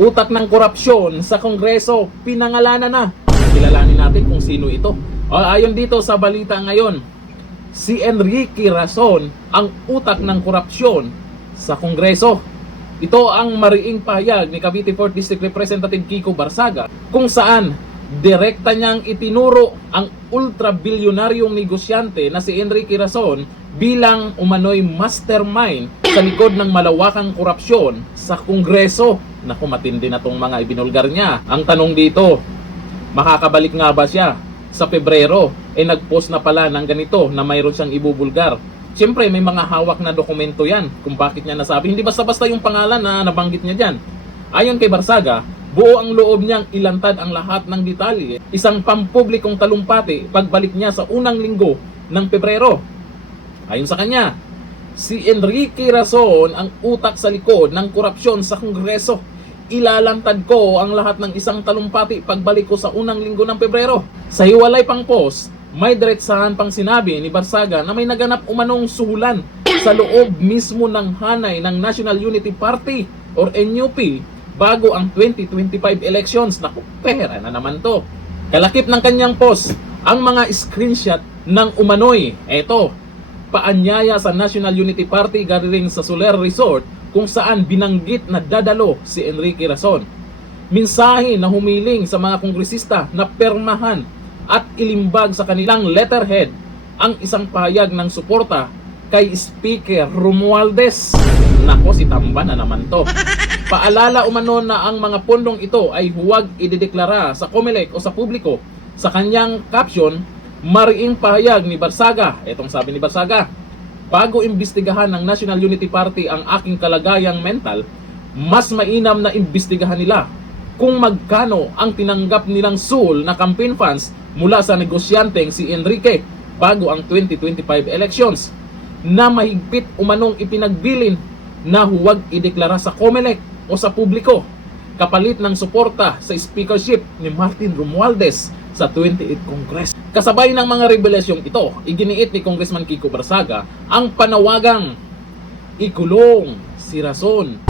utak ng korupsyon sa Kongreso, pinangalanan na. Kilalanin natin kung sino ito. Ayon dito sa balita ngayon, si Enrique Razon ang utak ng korupsyon sa Kongreso. Ito ang mariing pahayag ni Cavite 4th District Representative Kiko Barsaga, kung saan direkta niyang itinuro ang ultra-bilyonaryong negosyante na si Enrique Razon bilang umano'y mastermind sa likod ng malawakang korupsyon sa Kongreso. Naku, matindi na tong mga ibinulgar niya. Ang tanong dito, makakabalik nga ba siya sa Pebrero? Nagpost na pala ng ganito na mayroon siyang ibubulgar. Siyempre, may mga hawak na dokumento yan kung bakit niya nasabi. Hindi basta-basta yung pangalan na nabanggit niya dyan. Ayon kay Barsaga, buo ang loob niyang ilantad ang lahat ng detalye. Isang pampublikong talumpati pagbalik niya sa unang linggo ng Pebrero. Ayon sa kanya, si Enrique Razon ang utak sa likod ng korupsyon sa Kongreso. Ilalantad ko ang lahat ng isang talumpati pagbalik ko sa unang linggo ng Pebrero. Sa hiwalay pang post, may diretsahan pang sinabi ni Barsaga na may naganap umanong suhulan sa loob mismo ng hanay ng National Unity Party or NUP bago ang 2025 elections. Naku, pera na naman to. Kalakip ng kanyang post, ang mga screenshot ng umano'y, eto, paanyaya sa National Unity Party gathering sa Soler Resort kung saan binanggit na dadalo si Enrique Razon. Mensahe na humiling sa mga kongresista na permahan at ilimbag sa kanilang letterhead ang isang pahayag ng suporta kay Speaker Romualdez. Nako, si Tamba na naman to. Paalala umano na ang mga pondong ito ay huwag idedeklara sa COMELEC o sa publiko. Sa kanyang caption, mariing pahayag ni Barsaga, etong sabi ni Barsaga, bago imbestigahan ng National Unity Party ang aking kalagayang mental, mas mainam na imbestigahan nila kung magkano ang tinanggap nilang sul na campaign funds mula sa negosyanteng si Enrique bago ang 2025 elections na mahigpit umanong ipinagbilin na huwag ideklara sa COMELEC o sa publiko kapalit ng suporta sa speakership ni Martin Romualdez sa 28th Congress. Kasabay ng mga revelasyong ito, iginiit ni Congressman Kiko Barsaga ang panawagang ikulong si Razon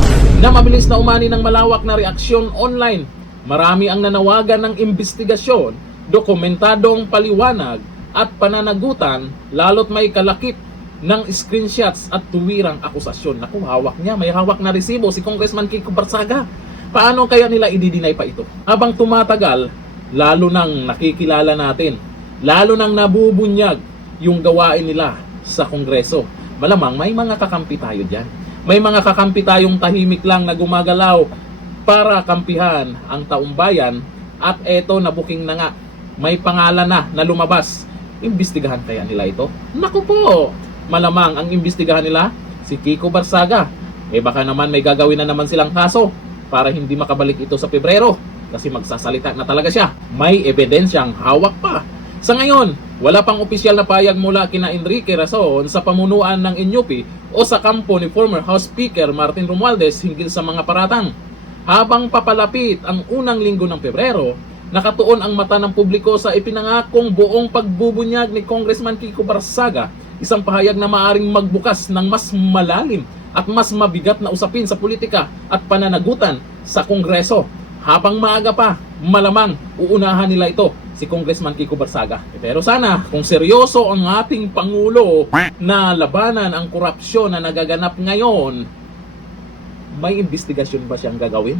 na mabilis na umani ng malawak na reaksyon online. Marami ang nanawagan ng investigasyon, dokumentadong paliwanag at pananagutan, lalo't may kalakip ng screenshots at tuwirang akusasyon. Naku, hawak niya, may hawak na resibo si Congressman Kiko Barsaga. Paano kaya nila i-deny pa ito? Habang tumatagal, lalo nang nakikilala natin, lalo nang nabubunyag yung gawain nila sa Kongreso. Malamang may mga kakampi tayo dyan. May mga kakampi tayong tahimik lang na gumagalaw para kampihan ang taong bayan, at eto, nabuking na nga. May pangalan na lumabas. Imbestigahan kaya nila ito? Naku po! Malamang ang imbestigahan nila si Kiko Barsaga. Baka naman may gagawin na naman silang kaso para hindi makabalik ito sa Pebrero kasi magsasalita na talaga siya. May ebidensyang hawak pa. Sa ngayon, wala pang opisyal na payag mula kina Enrique Razon sa pamunuan ng NUP o sa kampo ni former House Speaker Martin Romualdez hinggil sa mga paratang. Habang papalapit ang unang linggo ng Pebrero, nakatuon ang mata ng publiko sa ipinangakong buong pagbubunyag ni Congressman Kiko Barsaga, isang pahayag na maaring magbukas ng mas malalim at mas mabigat na usapin sa politika at pananagutan sa Kongreso. Habang maaga pa, malamang uunahan nila ito, si Congressman Kiko Barsaga. Pero sana, kung seryoso ang ating Pangulo na labanan ang korupsyon na nagaganap ngayon, may investigasyon ba siyang gagawin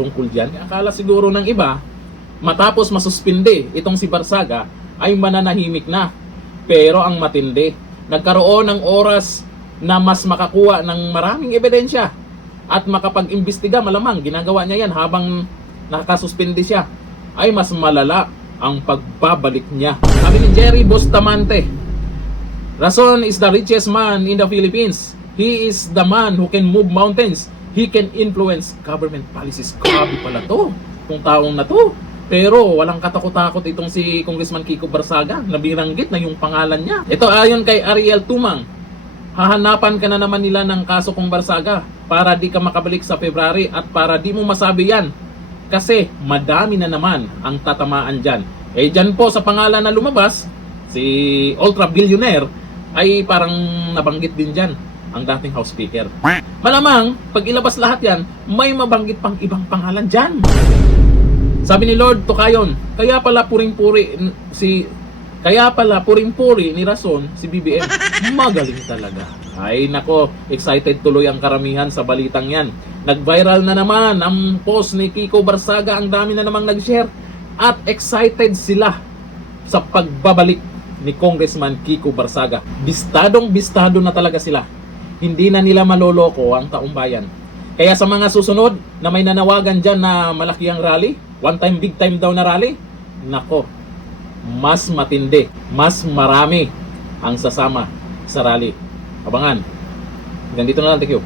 tungkol dyan? Akala siguro ng iba, matapos masuspinde itong si Barsaga, ay mananahimik na. Pero ang matindi, nagkaroon ng oras na mas makakuha ng maraming ebidensya at makapag-imbestiga. Malamang ginagawa niya yan habang nakasuspindi siya, ay mas malala ang pagbabalik niya. Sabi ni Jerry Bustamante, Razon is the richest man in the Philippines. He is the man who can move mountains. He can influence government policies. Grabe pala to, itong taong na to. Pero walang katakot-takot itong si Congressman Kiko Barsaga na binanggit na yung pangalan niya. Ito ayon kay Ariel Tumang, hahanapan ka na naman nila ng kaso kong Barsaga para di ka makabalik sa February at para di mo masabi yan. Kasi madami na naman ang tatamaan dyan. Dyan po sa pangalan na lumabas, si ultra billionaire ay parang nabanggit din dyan ang dating House Speaker. Malamang, pag ilabas lahat yan, may mabanggit pang ibang pangalan dyan. Sabi ni Lord Tocayon, kaya pala puring-puri ni Rason si BBM. Magaling talaga. Ay nako, excited tuloy ang karamihan sa balitang yan. Nag-viral na naman ang post ni Kiko Barsaga, ang dami na namang nag-share. At excited sila sa pagbabalik ni Congressman Kiko Barsaga. Bistadong-bistado na talaga sila. Hindi na nila maloloko ang taong bayan. Kaya sa mga susunod na may nanawagan dyan na malaki ang rally, one time, big time daw na rally, nako, mas matindi, mas marami ang sasama sa rally. Abangan. Ganito na lang, thank you.